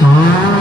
Namo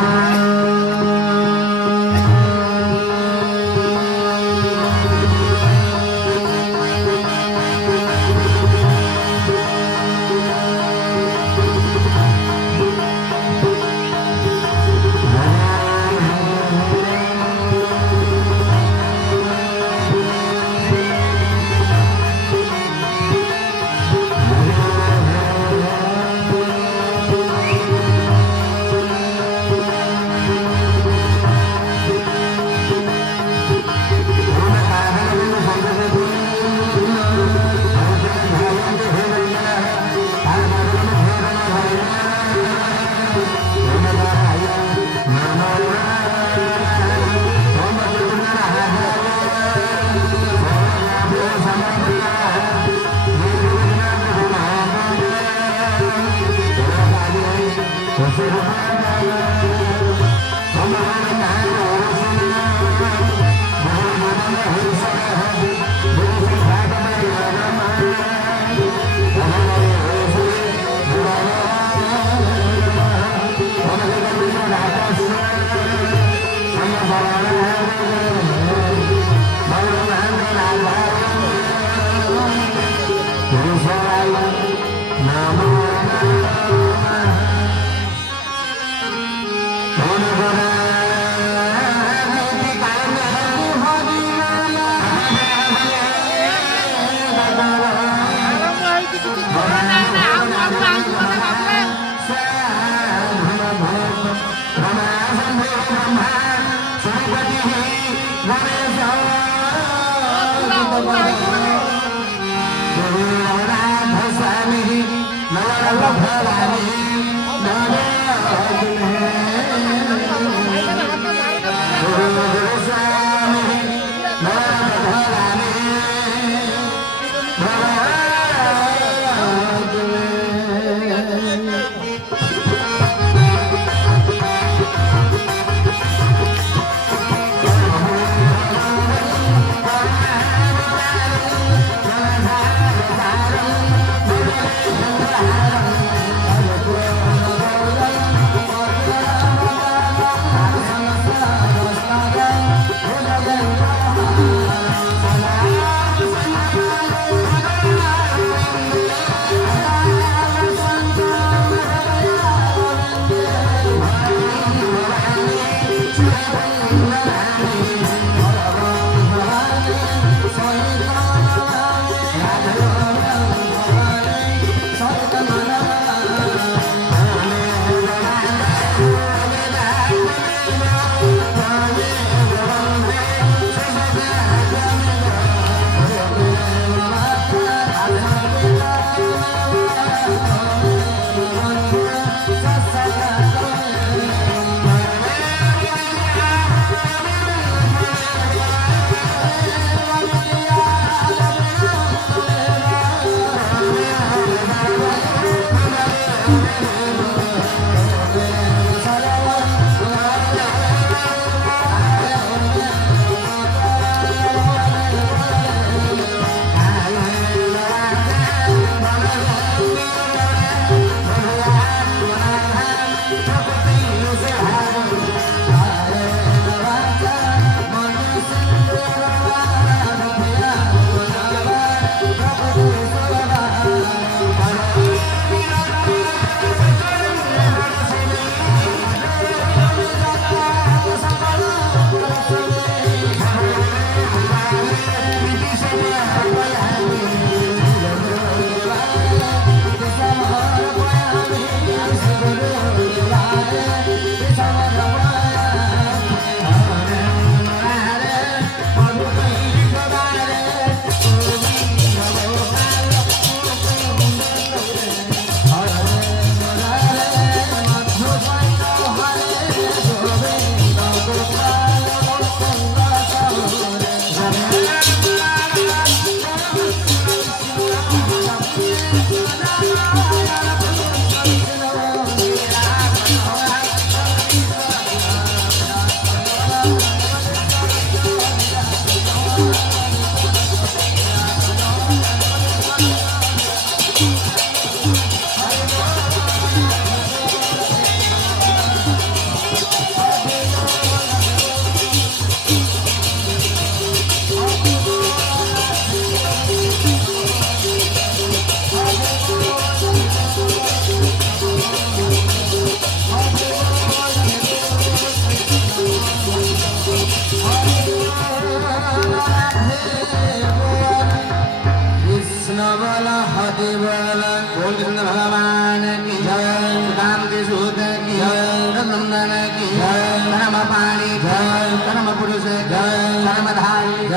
नंदन की धर्म पाणी धर्म पुरुष धर्म धारी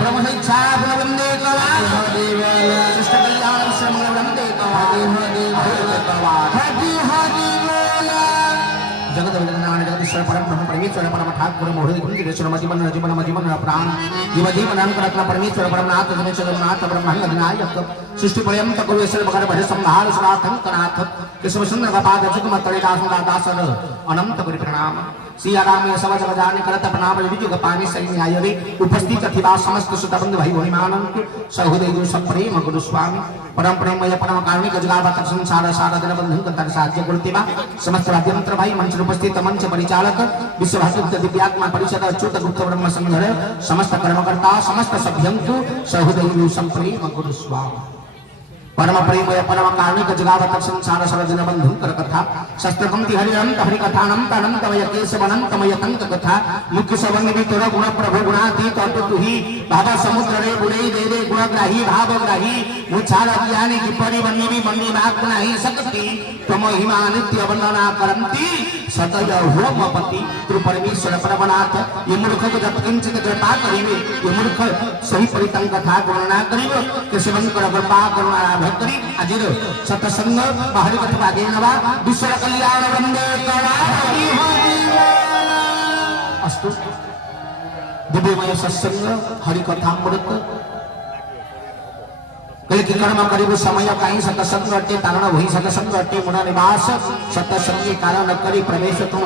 प्रभु शिक्षा वंदे शिष्ट कल्याण श्रम वंदे जगत विज्ञान जगदीश्वर परम ब्रह्म परमेश्वर परम ठाकुर मोहन गुंजेश्वर मजीवन जीवन मजीवन प्राण जीव जीवन रत्न परमेश्वर परमनाथ जगन्नाथ ब्रह्मांड नायक सृष्टि पर्यंत कुरुश्वर भगवान भज संहार सुरातंकनाथ केशव सुंदर पाद जुगम तड़िदास दासन अनंत गुरु प्रणाम सिया राम सब जग जाने करत प्रणाम विजुग पानी सैन्य आयरे उपस्थित थिबा समस्त सुतबंद भाई भोनिमानंत सहोदय सब प्रेम गुरु स्वामी परम प्रेमय परम कारुणिक जगत संसार सारा दिन बंधन कर साध्य गुरुतिबा समस्त वाद्यमंत्र भाई मंच उपस्थित मंच परिचालक विश्व भाषित दिव्यात्मा परिषद अच्युत गुप्त ब्रह्म संघर समस्त कर्मकर्ता समस्त सभ्यंतु सहोदय सब प्रेम गुरु स्वामी परम प्रेमय परम कारुणिक जगावत संसार सरजन बंधु कर कथा शस्त्रपंक्ति हरिअनंत हरि कथा अनंत अनंतमय केशव अनंतमय तंक कथा मुख्य सवर्ण भी तोरा गुण प्रभु गुणातीत अतु तुही भाव समुद्र रे बुड़े दे दे गुणग्राही भावग्राही मुछार ज्ञानी की परिवन्नी भी मन्नी बात नहीं सकती तम हिमा नित्य वंदना करंती सतय होमपति तु परमेश्वर परमनाथ ये मूर्ख को जब किंचित कृपा करिवे ये मूर्ख सही परितंग कथा गणना करिवे केशवंकर कृपा करुणा भक्ति अजिर सतसंग बाहरी कथा देनवा विश्व कल्याण वंदे अस्तु दिव्यमय सत्संग हरि कथामृत कल की कर्म करिब समय कहीं सतसंग अटे कारण वही सतसंग अटे मुन निवास सतसंग कारण करी प्रवेश तू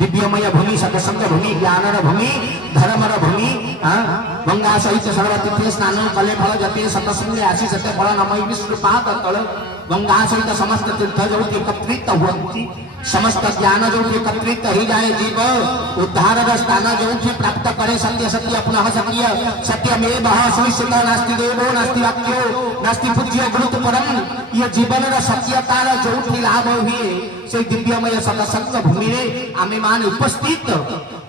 दिव्यमय भूमि सतसंग भूमि ज्ञानर भूमि धर्मर भूमि गंगा सहित सर्वतीर्थ स्नान कले फल जते सतसंग आसी सत्य फल नमय विष्णु पाद तल गंगा सहित समस्त तीर्थ जो एकत्रित हुअन्ति समस्त ज्ञान जो एकत्रित ही जाए जीव उद्धार स्थान जो प्राप्त करे सत्य सत्य पुनः सत्य सत्यमेव सुनिश्चित नास्ति देवो नास्ति वाक्यो नास्ति पूज्य गुरुत्व परम ये जीवन सत्यतार जो लाभ हुए से दिव्यमय सतसंग भूमि रे आमे मान उपस्थित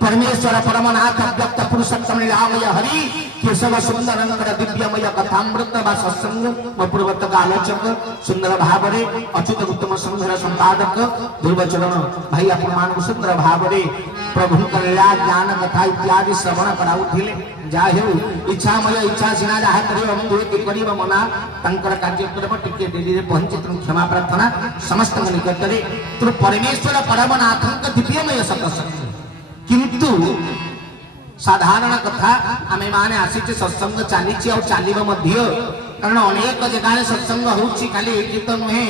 परमेश्वर परमनाथ व्यक्त पुरुषोत्तम लीलामय हरि केशव सुंदर दिव्यमय कथामृत बा सत्संग पूर्वतक आलोचक सुंदर भाव रे अच्युत उत्तम संघर संपादक ध्रुवचरण भाई अपन मान सुंदर भाव रे प्रभु लीला ज्ञान कथा इत्यादि श्रवण कराउथिले जाहे इच्छामय इच्छा सिना जहा करियो हम दुई करियो मना तंकर कार्यक्रम टिके डेली रे पहुंचे तुम क्षमा प्रार्थना समस्त निकट रे तु परमेश्वर परमनाथ दिव्यमय सत्संग किंतु साधारण कथा आमे माने आसी सत्संग चली और चलिब कारण अनेक जगह सत्संग होउछि खाली एठी तो नुहे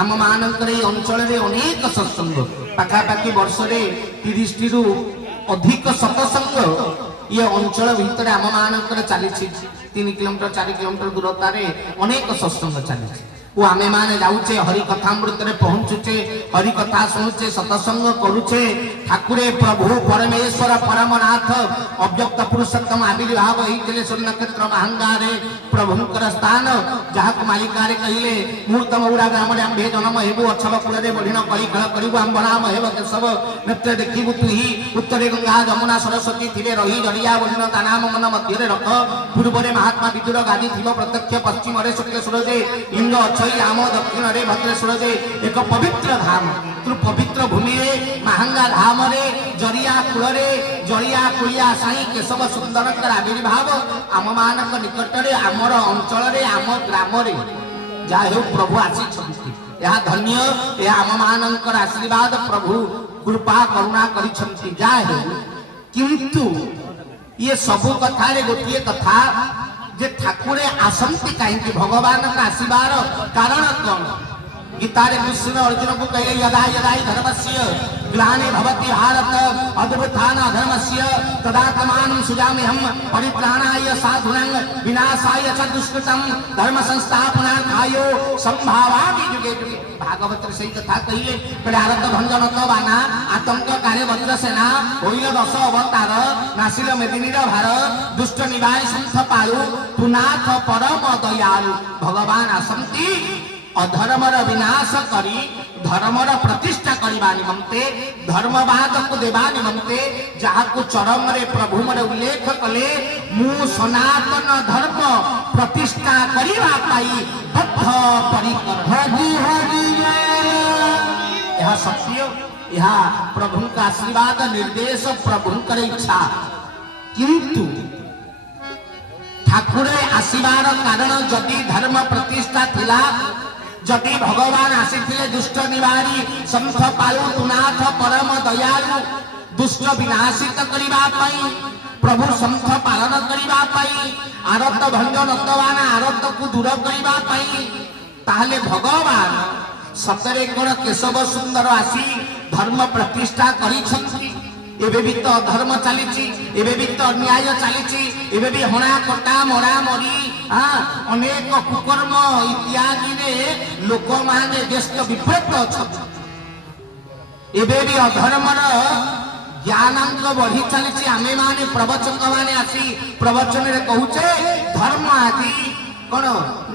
आम मानकर अंचल अनेक सत्संग पाखापाखि वर्ष 30 टी अधिक सत्संग ये अंचल भितर आम मानकर चली 3 किलोमीटर 4 किलोमीटर दूरता अनेक सत्संग चली वो आमे माने जाऊचे हरि कथामृत रे पहुंचुचे हरि कथा सुनुचे सत्संग करूचे ठाकुरे प्रभु परमेश्वर परमनाथ अव्यक्त पुरुषोत्तम आविर्भाव होइतिले सूर्य नक्षत्र महांगारे प्रभुंकर स्थान जहाक मालिकारे कहिले मूर्तम उड़ा ग्राम रे आंबे जन्म हेबो अछब कुल रे बढिन कली खेल करिबो आंब नाम हेब सब नृत्य देखिबु तुही उत्तरे गंगा जमुना सरस्वती थिले रही जड़िया बढिन ता नाम मन मध्य रे रख पूर्व रे महात्मा विदुर गादी थिबो प्रत्यक्ष पश्चिम रे शुक्लेश्वर जे लिंग आम दक्षिण रे भद्रेश्वर जे एक पवित्र धाम तु पवित्र भूमि रे महांगा धाम रे जरिया कूल रे जरिया कुलिया साई केशव सुंदर आविर्भाव आम मानक निकट रे आमर अंचल रे आम ग्राम रे जाहे प्रभु आसी यह धन्य यह आम मानकर आशीर्वाद प्रभु कृपा करुणा करिछंती जाहे किंतु ये सब कथा रे गोटिए कथा जे ठाकुरे आसंती कहीं भगवान का आशीर्वाद कारण कौन गीता रे कृष्ण अर्जुन को कहे यदा यदा धर्मस्य ग्लानि भवति भारत अद्भुतान अधर्मस्य तदात्मानं सुजाम्यहं परित्राणाय साधूनां विनाशाय च दुष्कृतं धर्म संस्थापनार्थाय संभावामि युगे युगे भागवत सही कथा कहिले भारत भंजन तो बाना आतंक कार्य वज्र सेना होइल 10 अवतार नासिल मेदिनीर भार दुष्ट निवाय संथ पालु तुनाथ परम दयालु भगवान आसंती अधर्मर विनाश करी धर्मर प्रतिष्ठा करबा निमंते धर्मवाद को देबा निमंते जहाकु चरम रे प्रभु मरे उल्लेख कले मु सनातन धर्म प्रतिष्ठा करिबा पाई बद्ध परिकर हरि हरि यह सत्य यह प्रभु का आशीर्वाद निर्देश प्रभु इच्छा किंतु ठाकुर आसीबार कारण जदि धर्म प्रतिष्ठा थिला जदि भगवान आसीथिले दुष्ट निवारी संथ पालु तुनाथ परम दयालु दुष्ट विनाशित करिबा पई प्रभु संथ पालन करिबा पई आरत भंग नतवान आरत को दूर करिबा पई ताहले भगवान सतरे कोण केशव सुंदर आसी धर्म प्रतिष्ठा करिछंती एबे भी तो धर्म चली एबे भी तो अन्याय चली एबे भी हणा कटा मरा मरी अनेक कुकर्म इत्यादि रे लोक माने व्यस्त विपरीत अछत एबे भी अधर्मर ज्ञानांक बढ़ी चली आमे माने प्रवचक माने आसी प्रवचन रे कहूचे धर्म आदि कौन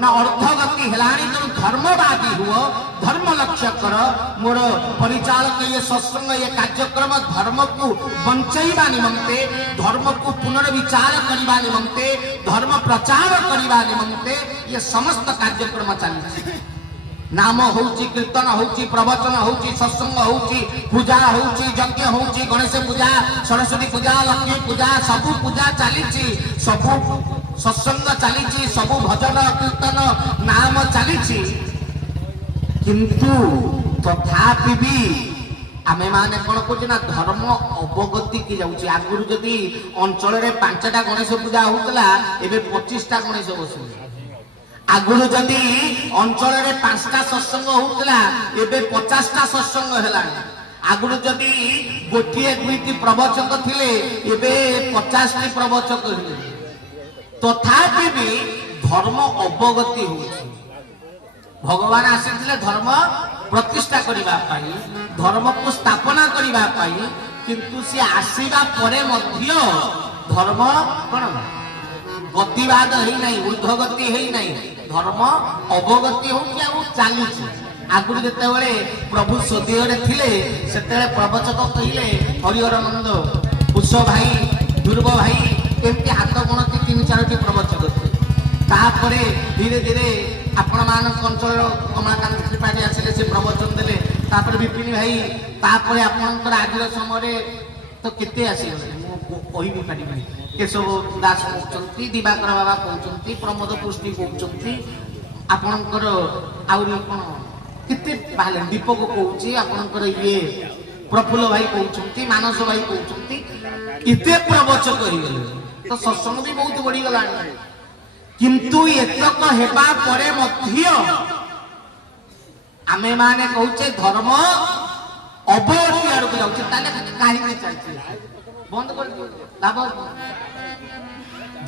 ना अर्थगति हेलाणी तेणु धर्मवादी हुआ धर्म लक्ष्य कर मोर परिचालक ये सत्संग ये कार्यक्रम धर्म को बंचैबा निमंते धर्म को पुनर्विचार करने निमंते धर्म प्रचार करने निमंते ये समस्त कार्यक्रम चली नाम होची कीर्तन होची प्रवचन होची सत्संग होची पूजा होची यज्ञ होची गणेश पूजा सरस्वती पूजा लक्ष्मी पूजा सबु पूजा चली सबु सत्संग चली सबु भजन कीर्तन नाम चली किंतु तथापि भी आमे माने कौन कह धर्म अवगति की जाऊँगी आगुरी जदि अंचल में 5टा गणेश पूजा होता एवं 25टा गणेश बसू आगुरी जदि अंचल में 5टा सत्संग होता एवं 50टा सत्संग है आगुरी जदि गोटे 2टी प्रवचक थे एवं 50टी प्रवचक तथापि भी धर्म अवगति हो भगवान आसी धर्म प्रतिष्ठा करने धर्म को स्थापना करने किंतु सी आसवा परे मध्य धर्म कौन गतिवाद है नहीं ऊर्ध्वगति है नहीं धर्म अवगति हो चली आगुरी जिते प्रभु स्वदेह थिले से प्रवचक कहले हरिहरानंद कुश भाई ध्रुव भाई एमती हाथ गणति 3-4टी प्रवचक थे तापरे धीरे धीरे आपण मान अंचल कमलाकांत त्रिपाठी आसिले से प्रवचन देले तापर विपिन भाई तापरे आपनकर आजिर समय तो केते आसीले मो कहि भी पारिबे केशव दास कहउचंती दिवाकर बाबा कहउचंती प्रमोद पुष्टि कहउचंती आपनकर आउरी कोन केते बाले दीपक कहउची आपनकर ये प्रफुल्ल भाई कहउचंती मानस भाई कहउचंती केते प्रवचक कहिगले तो सत्संग भी बहुत बढ़ी गला किंतु एतक हेबा परे मध्य आमे माने कहूचे धर्म अवगति आड़क जाउचे ताले काहे चलछि बंद कर लाभ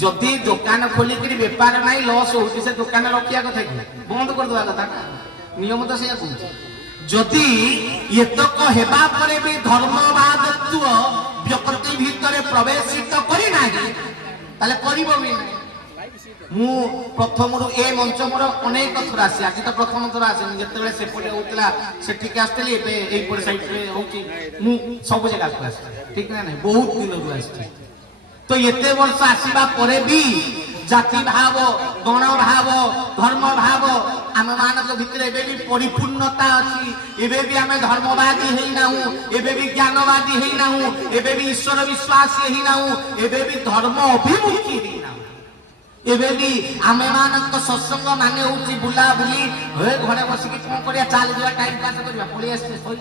जदि दुकान खोली करी व्यापार नाही लॉस होउछि से दुकान रखिया कथा कि बंद कर दवा कथा नियम तो सेया कहूचे जदि एतक हेबा परे भी धर्मवादत्व व्यक्ति भीतर प्रवेशित करी नाही ताले करिबो भी नाही मु प्रथम ए मंच मोर अनेक थर आसी आज तो प्रथम थर आसे जिते सेपटे होता सेठिक आसती एपट साइड हूँ सब जगह को आस ठीक ना नहीं बहुत दिन रू आस तो एते वर्ष आसवा परे भी जाति भाव गण भाव धर्म भाव आम मान भितर एबे भी परिपूर्णता अच्छी एबे भी आम धर्मवादी है ना एबे भी ज्ञानवादी है ना एबे भी ईश्वर विश्वासी है ना एबे भी धर्म अभिमुखी है ना एबे भी आमे मानक सत्संग माने होची बुला बुली हे घरे बसिकी कोन करिया चाल दिवा टाइम पास करबा पळी आसे सोई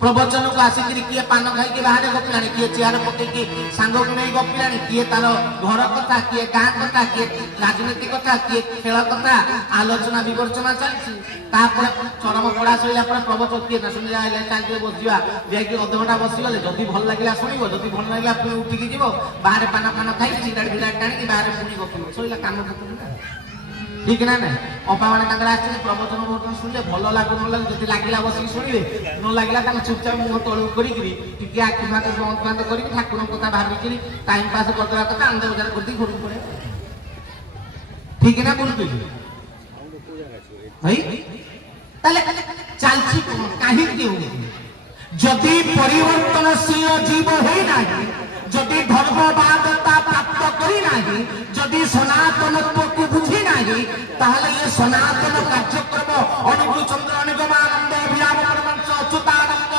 प्रवचन को आसिकी किए पान खाई के बाहर गपिलानी किए चेयर पके की सांग को नै गपिलानी किए तार घर कथा किए गां कथा किए राजनीति कथा किए खेल कथा आलोचना विवर्चना चलछि तापर चरम पड़ा सइला पर प्रवचन किए न सुनि आइले चाल बसिवा जे कि अध घंटा बसि गले जदी भल लागिला सुनिबो जदी भल लागिला पुनी उठी की जीवो बाहर पान पान खाई सिगारेट बिगारेट टाणी की बाहर पुनी गपिबो सइला काम करतो ठीक ना नहीं अपा मैंने आसे प्रवचन प्रवचन शुणिले भल लगू न लगू जब लगे बस शुणे न लगे चुपचाप मुह तलू कर आखि फाँक बंद बांध कर ठाकुर कथा भाविकी टाइम पास करदे कथा आंद बजार कर घर पड़े ठीक ना बोलते चलती कहीं जदि परिवर्तनशील जीव होना जदि धर्मवादता प्राप्त करना जदि सनातनत्व को बुझी ना ये सनातन कार्यक्रम अनुकूल चंद्र निगमानंद अभिराम परमहंस अच्युतानंद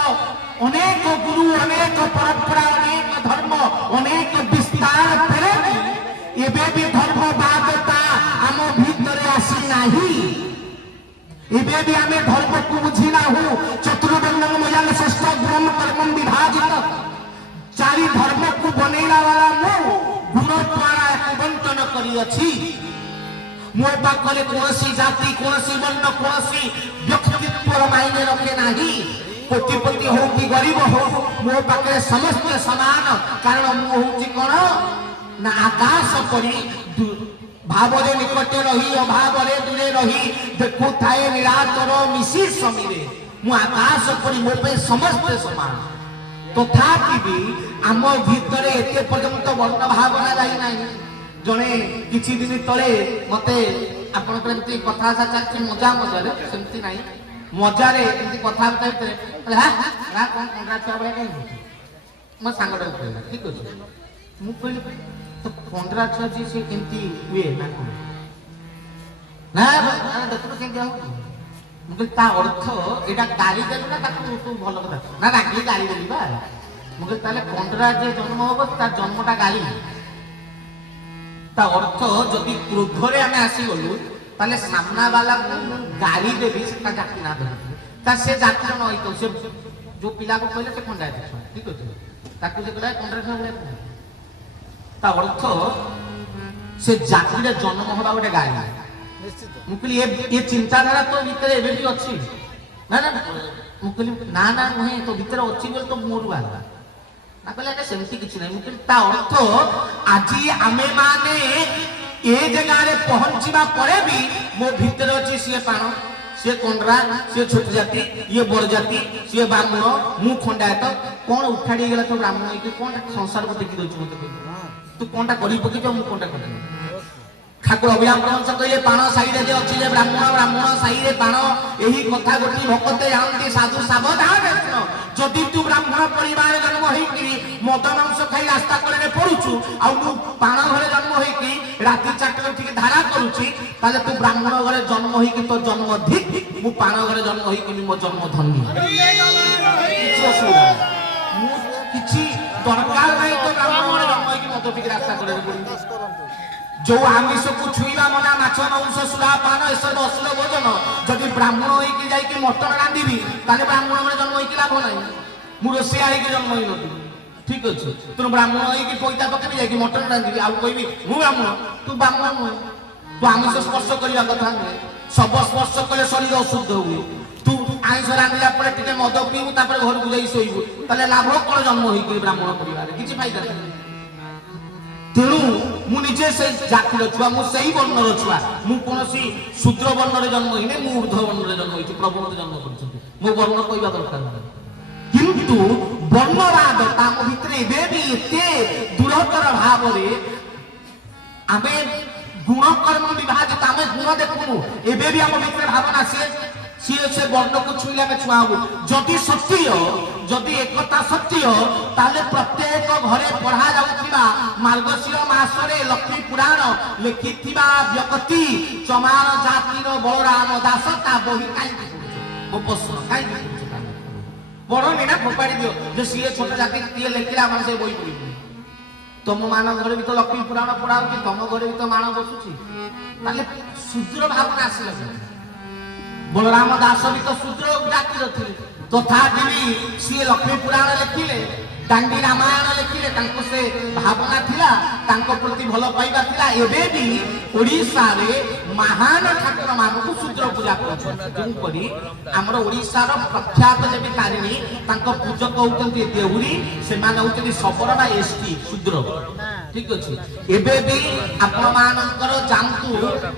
एबे भी आमे धर्म को बुझिना हूँ चतुर्वर्ण्यम मया षष्ठ गुणम कर्मम विभाजित चारि धर्म को बनैला वाला मु गुण द्वारा बंटन करी अछि मो पाखरे कोनसी जाति कोनसी वर्ण कोनसी व्यक्तित्व मायने रखे नाही कोटिपति हो कि गरीब हो मो पाखरे समस्त समान कारण मु होउची कोन ना आकाश परी भावरे निकटे रही अभावरे दूरे रही देखु थाए निरातर मिसी समीरे मु आकाश परी मो पे समस्त समान तथापि भी आम भितरे एते पर्यंत वर्ण भावना जाई नाही जने किछि दिन तळे मते आपण केमती कथा चलछि मजा मजारे सेमती नाही मजारे एमती कथा कहते हा हा कोन कंग्राच बळे काई म सांगडा कहला ठीक अछि मु कहली तो कंग्राच जी से केमती हुए ना को ना देखो केमती हो मुझे ता अर्थ एटा गाली देलु ना ताकू तू भलो कथा ना रागी गाली देली बा मुझे ताले कंग्राच जे जन्म होबो ता जन्मटा गाली ता अर्थ जदि क्रोधरे आमे आसी गलु ताले सामना वाला को गाली देबी सेटा जाति ना देबी ता से जाति न होई तो से जो पिला को कहले से खंडा है ठीक अछि ताकू जे कहला कंग्राच बोले ता अर्थ से जाति रे जन्म होबा गोटे गाली निश्चित मुकली ये चिंताधारा तो भीतर एबे भी अछि ना ना मुकली ना ना नहे तो भीतर अछि बोल तो मोर वाला ना कहले एटा सेमती किछ नै मुकली ता अर्थ आजी आमे माने ए जगह रे पहुंचीबा परे भी मो भीतर अछि से पाण से कोंडरा से छोट जाति ये बड़ जाति से ब्राह्मण मु खंडायत कोन उठाडी गेला तो ब्राह्मण के कोन संसार को टेकी दोछ मते तू कोनटा करी पकी जो मु कोनटा करी ठाकुर अभिराम कंस कहले पाण साइड रे अछि जे ब्राह्मण ब्राह्मण साइड रे पाण एही कथा गोटी भक्ते जानती साधु सावधान रहनो जदि तू ब्राह्मण परिवार जन्म होई कि मद मांस खाई रास्ता कोले पड़ुछु आ मु पाण घरे जन्म होई कि राती 4 टा ठीक धारा करूची ताले तू ब्राह्मण घरे जन्म होई कि तो जन्म धिक मु पाण घरे जन्म होई कि मो जन्म धन्य मु किछि दरकार नै तो ब्राह्मण घरे जन्म होई कि मद ठीक रास्ता कोले पड़ुछु जो आमिष को छुईबा मना माछ मांस सुरा पान एसब अश्लील भोजन जदि ब्राह्मण होई कि जाई कि मटन रांधीबी ताले ब्राह्मण घरे जन्म होई कि लाभ नै मु रोसिया होई कि जन्म होई नथि ठीक अछि तू ब्राह्मण होई कि पइता पकेबी जाई कि मटन रांधीबी आ कहबी मु ब्राह्मण तू ब्राह्मण नु तू आमिष स्पर्श करिया कथा नै सब स्पर्श कले शरीर अशुद्ध हुए तू आइष रांधिला परे टिके मद पीबू तापर घर को जाई सोइबू ताले लाभ कोन जन्म होई कि ब्राह्मण परिवार किछि फायदा नै तेणु मु निजे से जाति छुआ मु सही वर्ण छुआ मु कोनसी शूद्र वर्ण रे जन्म हिने मु ऊर्ध्व वर्ण रे जन्म होइछि प्रभु मते जन्म करछथि मु वर्ण कहबा दरकार नै किंतु वर्णराग ताम भितरे एबे भी एते दुरतर भाव रे आमे गुण कर्म विभाजित आमे गुण देखु एबे भी हम भितरे भावना से वर्ण को छुईला में छुआ हो जदि सत्य जदि एकता सत्य ताले प्रत्येक घरे पढ़ा जाउथिबा मार्गशीर मास रे लक्ष्मी पुराण लिखिथिबा व्यक्ति चमार जाति रो बलराम दास ता बही काई वो प्रश्न काई बड़ नेना फोपाड़ी दियो जे सिए छोट जाति तिए लेखिला मन से बही पड़ी तुम मान घरे भी तो लक्ष्मी पुराण पढ़ाउ कि तुम घरे भी तो मान बसुची ताले शूद्र भावना आसिला बलराम दास भी तो शूद्र जाति रथिले तथापि भी सी लक्ष्मी पुराण लिखिले दांडी रामायण लिखिले तांको से भावना थिला तांको प्रति भलो पाइबा थिला एबे भी ओडिसा रे महान ठाकुर मानकु शूद्र पूजा करछन जेन परी हमर ओडिसा रो प्रख्यात जेबी तारिणी तांको पूजक होतंती देहुरी से मान होतंती सबरा बा एसटी शूद्र ठीक अछि एबे भी आपण मानकर जानतु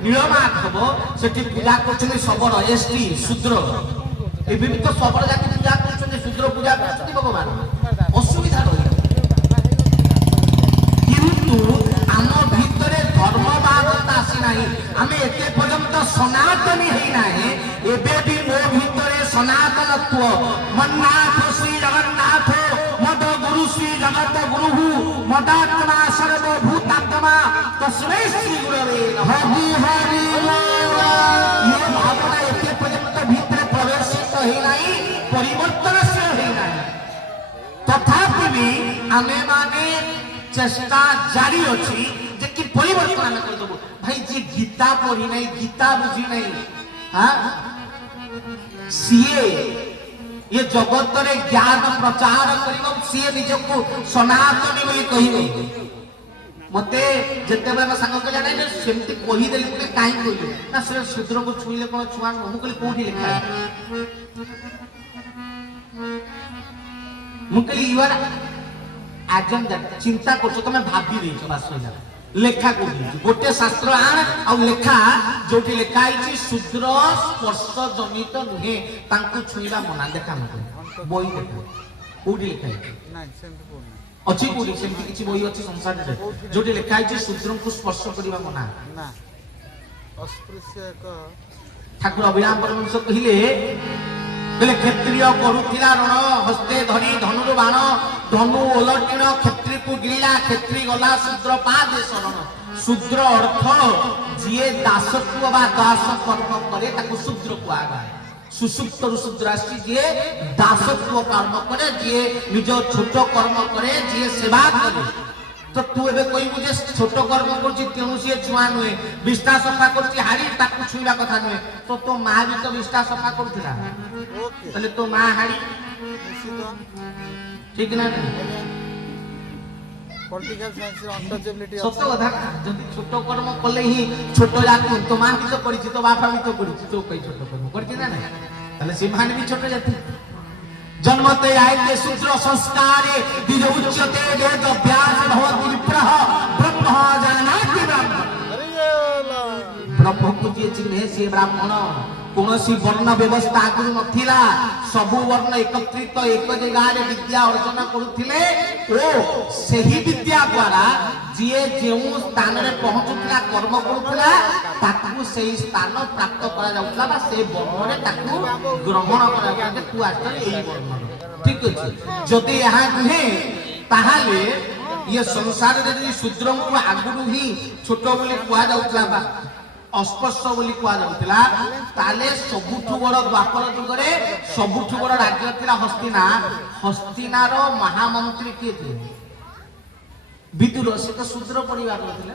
नीलमाधव सेठी पूजा करछन सबरा एसटी शूद्र एबे भी तो सबरा जाति पूजा करछन शूद्र पूजा करछन भगवान असुविधा रही किंतु आम भितरे धर्मवादता आसी नाही आमे एते पर्यंत सनातनी हेई नाही एबे भी मो भितरे सनातनत्व मन्नाथ श्री जगन्नाथ मद गुरु श्री जगत गुरु मदात्मा सर्वभूतात्मा तस्मै श्री गुरवे हरि हरि ये भावना एते पर्यंत भितरे प्रवेशित हेई नाही परिवर्तनशील हेई नाही तथापि भी आमे माने चेष्टा जारी अछि जे कि परिवर्तन आमे कर दबो भाई जे गीता पढ़ी नै गीता बुझी नै हां सीए ये जगत रे ज्ञान प्रचार करिवो सीए निजको सनातनी बोली कहिबो मते जते बेला संग के जाने जे सेमति कहि देली मते काई कहिलो ना से शूद्र को छुइले कोन छुआ मु कहली कोठी लिखा है मु कहली यू आर आजम चिंता करछो तमे भाबी देछो बासो जा लेखा को गोटे शास्त्र आण आ लेखा जोटी लेखा आइछि शूद्र स्पर्श जनित नुहे तांको छुइबा मना देखा मते बोई देखा कोठी लिखा है नाही सेमति कोन अच्छी कोठी सेमति किछि बोई अछि संसार रे जोटी लेखा आइछि शूद्र को स्पर्श करिबा मना ना अस्पृश्य का ठाकुर अभिराम परमहंस कहिले बोले क्षत्रिय करुथिला रण हस्ते धरी धनुर बाण धनु ओलटिण क्षत्रि को गिरिला क्षत्रि गला शूद्र पादे शरण शूद्र अर्थ जिए दासत्व बा दास कर्म करे ताको शूद्र को आगा सुसुप्त शूद्र आसी जिए दासत्व कर्म करे जिए निज छोट कर्म करे जिए सेवा करे तो तू एबे कोई मुझे छोट कर्म करछि तेनु से छुआ नुए विष्टा सफा करछि हाड़ी ताकू छुइबा कथा नुए तो मां भी तो विष्टा सफा करथिला ओके तले तो मां हाड़ी ठीक ना पॉलिटिकल साइंस अनटचेबिलिटी सत्य कथा जदी छोट कर्म कले ही छोट जाति तो मां भी तो करिछि तो बापा भी तो करिछि तो कई छोट कर्म करछि ना तले सिमान भी छोट जाति जन्मते आयते शूद्र संस्कारे द्विज उच्यते वेद व्यास भवति विप्रह ब्रह्म जानाति ब्रह्म को जे चिन्हे से ब्राह्मण कोनोसी वर्ण व्यवस्था आगु नथिला सबु वर्ण एकत्रित एक जगह रे विद्या अर्जन करुथिले ओ सही विद्या द्वारा जिए जेउ स्थान रे पहुंचुतला कर्म करुथला ताकू सही स्थान प्राप्त करा जाउतला बा से वर्ण रे ताकू ग्रहण करा जाते तू आस्तर एही वर्ण ठीक अछि जदि यहां कहे ताहाले ये संसार रे शूद्र को आगु ही छोट बोली कुआ जाउतला बा अस्पष्ट बोली कुआ जाउतला ताले सबुठु बड़ द्वापर जुगरे सबुठु बड़ राज्य थिला हस्तिना हस्तिनार महामंत्री के थे विदुर से तो शूद्र परिवार थिले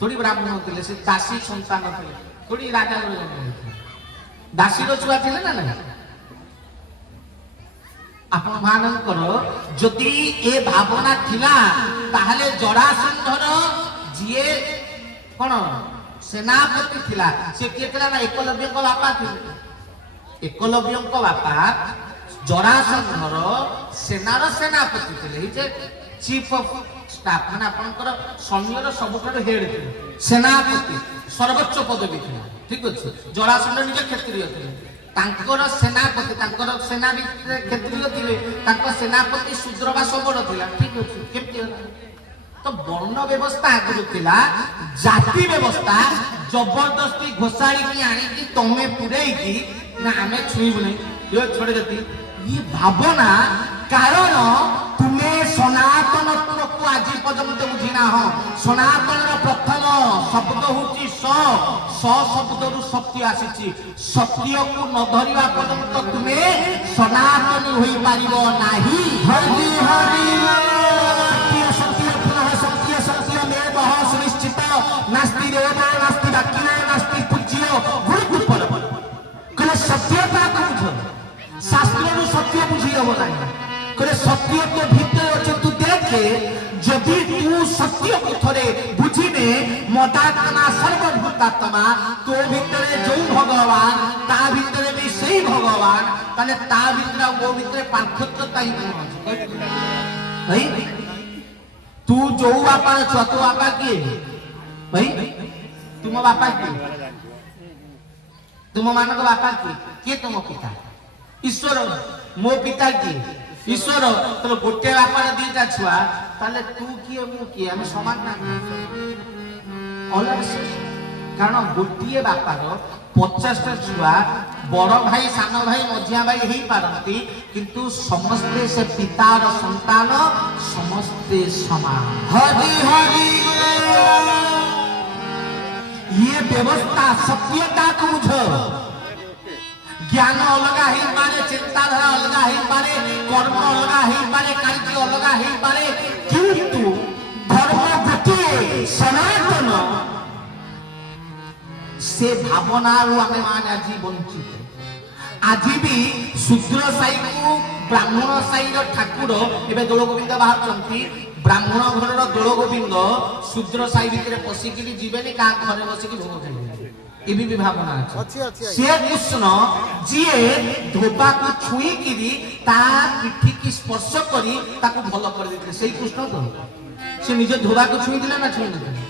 थोड़ी ब्राह्मण थिले से दासी संतान थिले थोड़ी राजा दासी रो छुआ थिले ना ना आपण मानकर जदि ए भावना थिला ताहले जरासंधर जिए कोन सेनापति थिला से के थिला ना एकलव्य को बापा थिले एकलव्य को बापा जरासंधर सेनार सेनापति थिले जे चीफ ऑफ स्टाफ माने आपनकर सैन्यर सबुठार हेड थिले सेनापति सर्वोच्च पदवी थिला ठीक अछि जरासंध निजे क्षत्रिय थिले तांकर सेनापति तांकर सेना क्षत्रिय थिले तांकर सेनापति शूद्र बा सबड़ थिला ठीक अछि केमति तो वर्ण व्यवस्था आगु थिला जाति व्यवस्था जबरदस्ती घोसाड़ी की आनी की तमे पुरेई की ना हमें छुईबु नै यो छोड़े जति ये भावना कारण तुमे सनातन को आज पर्यंत बुझिना हो सनातन प्रथम शब्द होची स शब्द रु सत्य आसीची सत्य को न धरिबा पर्यंत तुमे सनातन होई पारिबो नाही हरि हरि नास्ति देव नास्ति वाक्य नास्ति पूज्य गुरुकुल कले सत्यता बुझ शास्त्र नु सत्य बुझी हबो नाही कले सत्य तो भीतर अछि तू देखे जदि तू सत्य को थरे बुझिने मदात्मा सर्वभूतात्मा तो भीतर जो भगवान ता भीतर भी सही भगवान तने ता भीतर वो भीतर पार्थक्यता ही नहीं तू जो बापा छतो बापा की भाई तुम बापा की तुम मान को बापा की के तुम पिता ईश्वर मो पिता की ईश्वर तो गोटे बापा दीटा छुआ ताले तू किए मु किए हम समान ना अलग कारण गोटे बापार 50टा छुआ बड़ भाई सान भाई मझिया भाई ही पारती किंतु समस्ते से पितार संतान समस्ते समान हरि हरि ये व्यवस्था सत्यता को बुझ ज्ञान अलगा ही पारे चिंताधारा अलगा ही पारे कर्म अलगा ही पारे कार्य अलगा ही पारे किंतु धर्म गोटे सनातन से भावना आम मान आज वंचित আজি भी शूद्र साई को ब्राह्मण साई ठाकुर एवं दोल गोविंद बाहर ब्राह्मण घर दोल गोविंद शूद्र साई भितर पशिक जीवेनि क्या घर बसिक भोग खाइबे ये भी भावना अच्छी से कृष्ण जी धोबा को छुई किरी ता पिठी की स्पर्श करी ताको भल कर देते से कृष्ण तो से निजे धोबा को छुई दिले ना छुई नथिले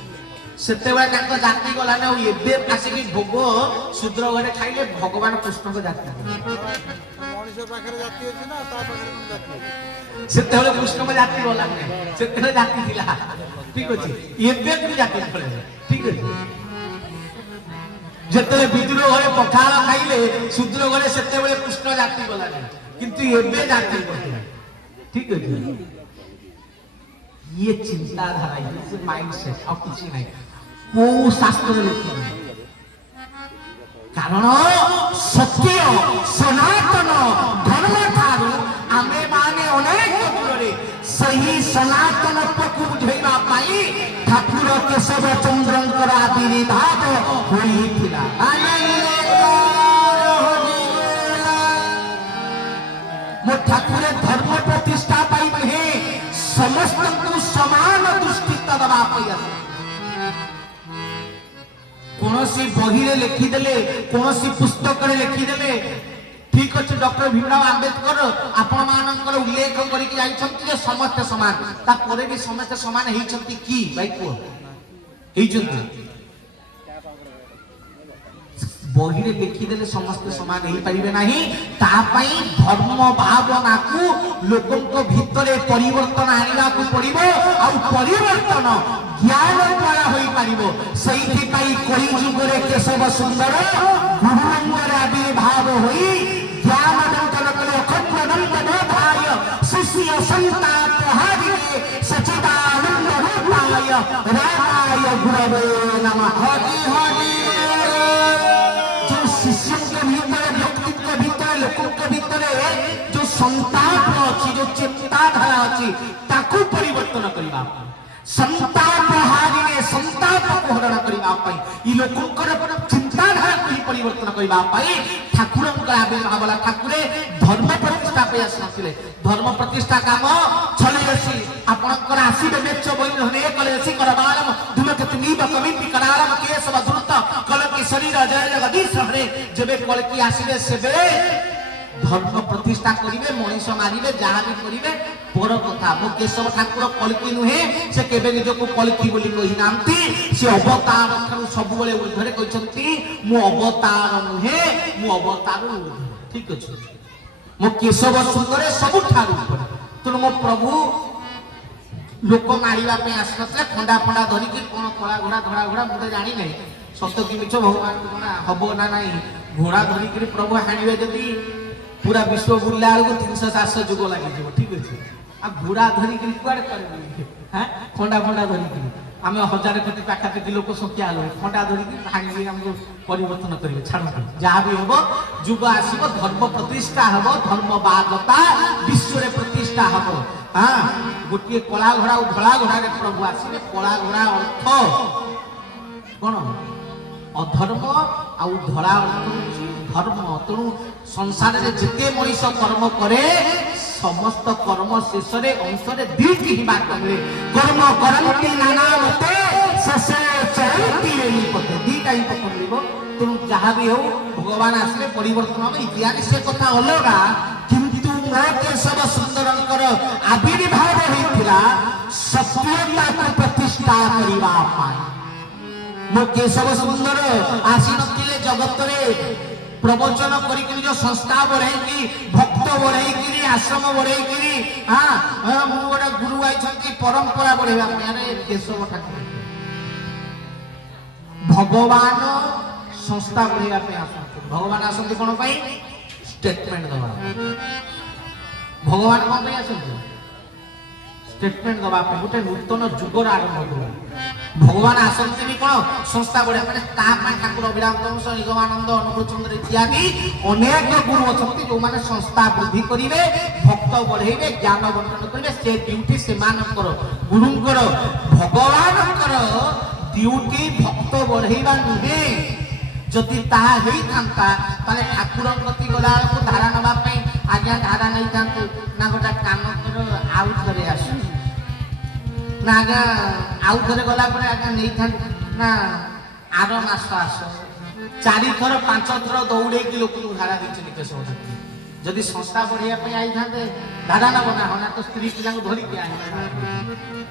सेते बेला ताको जाति गला ना एबे आसिकी भोग शूद्र घरे खाइले भगवान कृष्ण को जाति मनुष्य पाखरे जाति अछि ना ता पाखरे कोन जाति सेते बेला कृष्ण को जाति गला ने सेते बेला जाति थिला ठीक अछि एबे भी जाति पड़े ठीक अछि जेते विद्रोह घरे पखाल खाइले शूद्र घरे सेते बेले कृष्ण जाति गला ने किंतु एबे जाति पड़े ठीक अछि ये चिंताधारा ये माइंडसेट और कुछ नहीं को शास्त्र लिखा कारण सत्य सनातन धर्म ठारू आमे माने अनेक दूरे सही सनातन को बुझेबा पाई ठाकुर केशव चंद्रंकर आविर्भाव होइथिला मो ठाकुर धर्म प्रतिष्ठा पाई हे समस्त को समान दृष्टि दबा पाई कौनसी बही रे लिखिदेले कौनसी पुस्तक रे लिखिदेले ठीक अच्छे डॉक्टर भीमराव आंबेडकर आपण मानकर उल्लेख करके जाइछंती जे समस्त समान ता परे भी समस्त समान हेइछंती की भाई को हेइछंती बही रे लिखिदेले समस्त समान हेइ परिबे नाही ता पई धर्म भावना को लोकन को भितरे परिवर्तन आनिला को पड़िबो आ परिवर्तन ज्ञान द्वारा होई पारिबो सही पाई कोई जुगरे केशव सुंदर गुरुंगर आविर्भाव होई ज्ञान दंतन कले अखंड नंद बोधाय शिष्य संताप हरिके सच्चिदानंद रूपाय रामाय गुरवे नमः हरि हरि जो शिष्यों के भीतर व्यक्ति के भीतर लोगों के भीतर जो संताप अछि जो चिंताधारा अछि ताकू परिवर्तन करबा संताप हारिने संताप को हरण करबा पई इ लोकंकर चिंताधारा को परिवर्तन करबा पई ठाकुरंकर आविर्भावला ठाकुरे धर्म प्रतिष्ठा पे आसनथिले धर्म प्रतिष्ठा काम चले आसी आपनकर आसीबे मेच्छ बोली हने कले आसी करबालम धुमकेतनी बकमिति करालम केशव द्रुत कलकी शरीर जय जगदीश हरे जेबे कलकी आसीबे सेबे धर्म प्रतिष्ठा करिवे मनीष मारिवे जहाँ भी करिवे पर कथा मो केशव ठाकुर कलकी नुहे से केबे निजको कलकी बोली कहि नामती से अवतार ठाकुर सब बेले ऊर्ध्वरे कहचंती मो अवतार नुहे मो अवतार ऊर्ध्व ठीक अछि मो केशव सुंदर सब ठाकुर ऊपर तो मो प्रभु लोक मारिवा पे आसनतले खंडा फंडा धरि कि कोन कला घोड़ा धड़ा घोड़ा मुते जानि नै सत्य कि मिछ भगवान कोना हबो ना नाही घोड़ा धरि कि प्रभु हानिवे जदी पूरा विश्व बुल्ला को 300-400 जुग लगी ठीक अच्छे आ घोड़ा धरिक कुआड़े कर खंडा फंडा धरिक आम 1000 कोटी पाखापाखि लोक संख्या हल खंडा धरिक भांगी आमको परिवर्तन करेंगे छाड़ जहाँ भी हम जुग आसब धर्म प्रतिष्ठा हम धर्मवादता विश्व प्रतिष्ठा हम हाँ गोटे कला घोड़ा धला घोड़ा प्रभु आसवे कला घोड़ा अर्थ कौन अधर्म आउ धरा अर्थ धर्म तेणु संसार में जिते मनीष कर्म करे समस्त कर्म शेष अंश दुईटी ही बात मिले कर्म करती नाना मते शेषे चलती पथे दुईटा ही पथ मिल तेणु जहाँ भी हो भगवान आसले परिवर्तन हम इतिहास से कथा अलगा किंतु मो केशव सुंदरंकर आविर्भाव होइथिला सत्यता को प्रतिष्ठा करिवा पाई मो केशव सुंदर आसी नथिले जगत रे प्रवचन करी जो संस्था बढ़ाई भक्त बढ़ाई आश्रम बढ़ाई हाँ मु गोटे गुरु आई परंपरा बढ़ेगा अरे केशव ठाकुर भगवान संस्था बढ़ाई आसते भगवान आसती कौन स्टेटमेंट दबा भगवान कौन आसती स्टेटमेंट दबा गोटे नूतन जुगर आरंभ कर भगवान आसती भी कौन संस्था बढ़िया मैंने ठाकुर अभिराम निगमानंद अनुकूल चंद्र इत्यादि अनेक गुरु अच्छा जो मैंने संस्था वृद्धि करेंगे भक्त बढ़ेबे ज्ञान बंटन करेंगे से ड्यूटी से गुरुंकर भगवान ड्यूटी भक्त बढ़ेबा नुहे যদি তাহা ହେଇଥାନ୍ତା ତାହେଲେ ଠାକୁରଙ୍କ କତି ଗଲା ବେଳକୁ ଧାରା ନେବା ପାଇଁ ଆଜ୍ଞା ଧାରା ନେଇଥାନ୍ତୁ ନା ଗୋଟେ କାନକର ଆଉ ଥରେ ଆସୁ ନା ଆଜ୍ଞା ଆଉ ଥରେ ଗଲା ପରେ ଆଜ୍ଞା ନେଇଥାନ୍ତୁ ନା ଆର ମାସ ଆସ 4 ଥର 5 ଥର ଦୌଡେଇକି ଲୋକଙ୍କୁ ଧାରା ଦେଇଛନ୍ତି କେଶବ ଠାକୁର ଯଦି ସଂସ୍ଥା ବଢେଇବା ପାଇଁ ଆଇଥାନ୍ତେ ଧାରା ନେବ ନା ହନା ତ ସ୍ତ୍ରୀ ପିଲାଙ୍କୁ ଧରିକି ଆଇଥାନ୍ତେ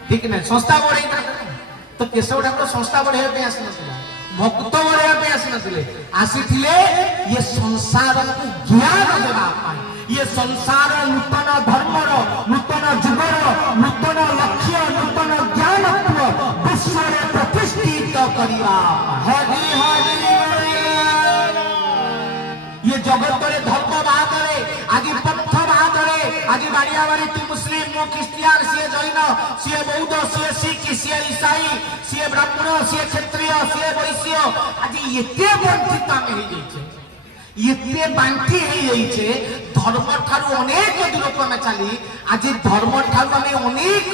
ଠିକ ନାହିଁ ସଂସ୍ଥା ବଢେଇଥାନ୍ତେ ତ କେଶବ ଠାକୁର ସଂସ୍ଥା ବଢେଇବା ପାଇଁ ଆସିନଥିଲା ଭକ୍ତ ବଢେଇବା ପାଇଁ ଆସିନଥିଲେ ଆସିଥିଲେ ଇଏ ସଂସାରକୁ ଜ୍ଞାନ ଦେବା ପାଇଁ ଇଏ ସଂସାର ନୂତନ ଧର୍ମର ନୂତନ ଯୁଗର ନୂତନ ଲକ୍ଷ୍ୟ ନୂତନ ଜ୍ଞାନତ୍ୱ ବିଶ୍ୱରେ ପ୍ରତିଷ୍ଠିତ କରିବା ହରି ହରି ये जगत धर्म बाहर आज पथ बाहर आज बाड़िया बाड़ी तू मुस्लिम मु ख्रिस्टियान सी जैन सी बौद्ध सी सिख सी ईसाई सी ब्राह्मण सी क्षत्रिय सी वैश्य आज ये वंचित आम ये बांटी धर्म ठारू अनेक दूर को आम चली आज धर्म ठारू आम अनेक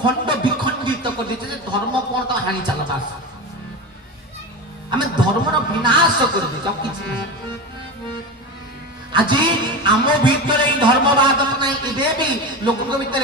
खंड विखंडित कर धर्म कौन तो हाणी चल आम धर्मर विनाश कर आज आम भितर धर्मवाद ना भी लोक भितर